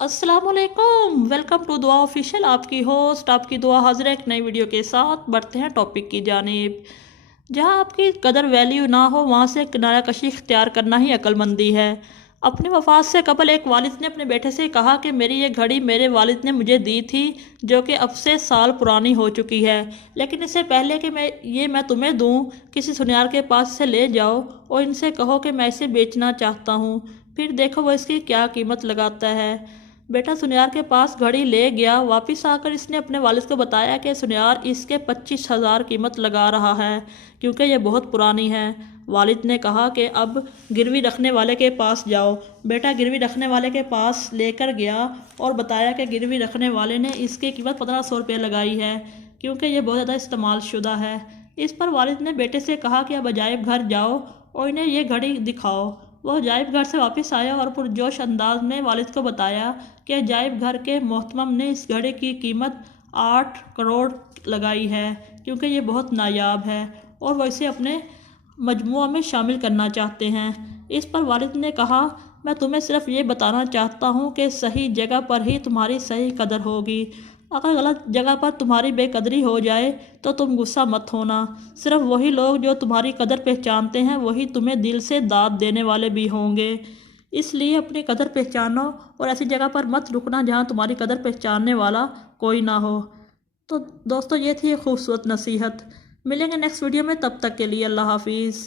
अस्सलामुअलैकुम, welcome to दुआ official. आपकी होस्ट आपकी दुआ हाजिर है एक नई वीडियो के साथ। बढ़ते हैं टॉपिक की जानिब। जहां आपकी कदर वैल्यू ना हो वहां से किनारा कशी इख्तियार करना ही अक्लमंदी है। अपनी वफात से कबल एक वालिद ने अपने बेटे से कहा कि मेरी ये घड़ी मेरे वालिद ने मुझे दी थी, जो कि अब से साल पुरानी हो चुकी है। लेकिन इससे पहले कि मैं तुम्हें दूं, किसी सुनियार के पास से ले जाओ और इनसे कहो कि मैं इसे बेचना चाहता हूँ। फिर देखो वो इसकी क्या कीमत लगाता है। बेटा सुनियार के पास घड़ी ले गया। वापस आकर इसने अपने वालिद को बताया कि सुनियार इसके 25,000 कीमत लगा रहा है, क्योंकि ये बहुत पुरानी है। वालिद ने कहा कि अब गिरवी रखने वाले के पास जाओ। बेटा गिरवी रखने वाले के पास लेकर गया और बताया कि गिरवी रखने वाले ने इसकी कीमत 1500 रुपये लगाई है, क्योंकि ये बहुत ज़्यादा इस्तेमाल शुदा है। इस पर वालिद ने बेटे से कहा कि अब अजायब घर जाओ और इन्हें ये घड़ी दिखाओ। वह अजायब घर से वापस आया और पुरजोश अंदाज में वालिद को बताया कि अजायब घर के मोहतरम ने इस घड़ी की कीमत 8 करोड़ लगाई है, क्योंकि ये बहुत नायाब है और वह इसे अपने मजमुआ में शामिल करना चाहते हैं। इस पर वालिद ने कहा, मैं तुम्हें सिर्फ ये बताना चाहता हूँ कि सही जगह पर ही तुम्हारी सही कदर होगी। अगर गलत जगह पर तुम्हारी बेकदरी हो जाए तो तुम गुस्सा मत होना। सिर्फ वही लोग जो तुम्हारी कदर पहचानते हैं वही तुम्हें दिल से दाद देने वाले भी होंगे। इसलिए अपनी कदर पहचानो और ऐसी जगह पर मत रुकना जहाँ तुम्हारी कदर पहचानने वाला कोई ना हो। तो दोस्तों, ये थी एक खूबसूरत नसीहत। मिलेंगे नेक्स्ट वीडियो में, तब तक के लिए अल्लाह हाफिज़।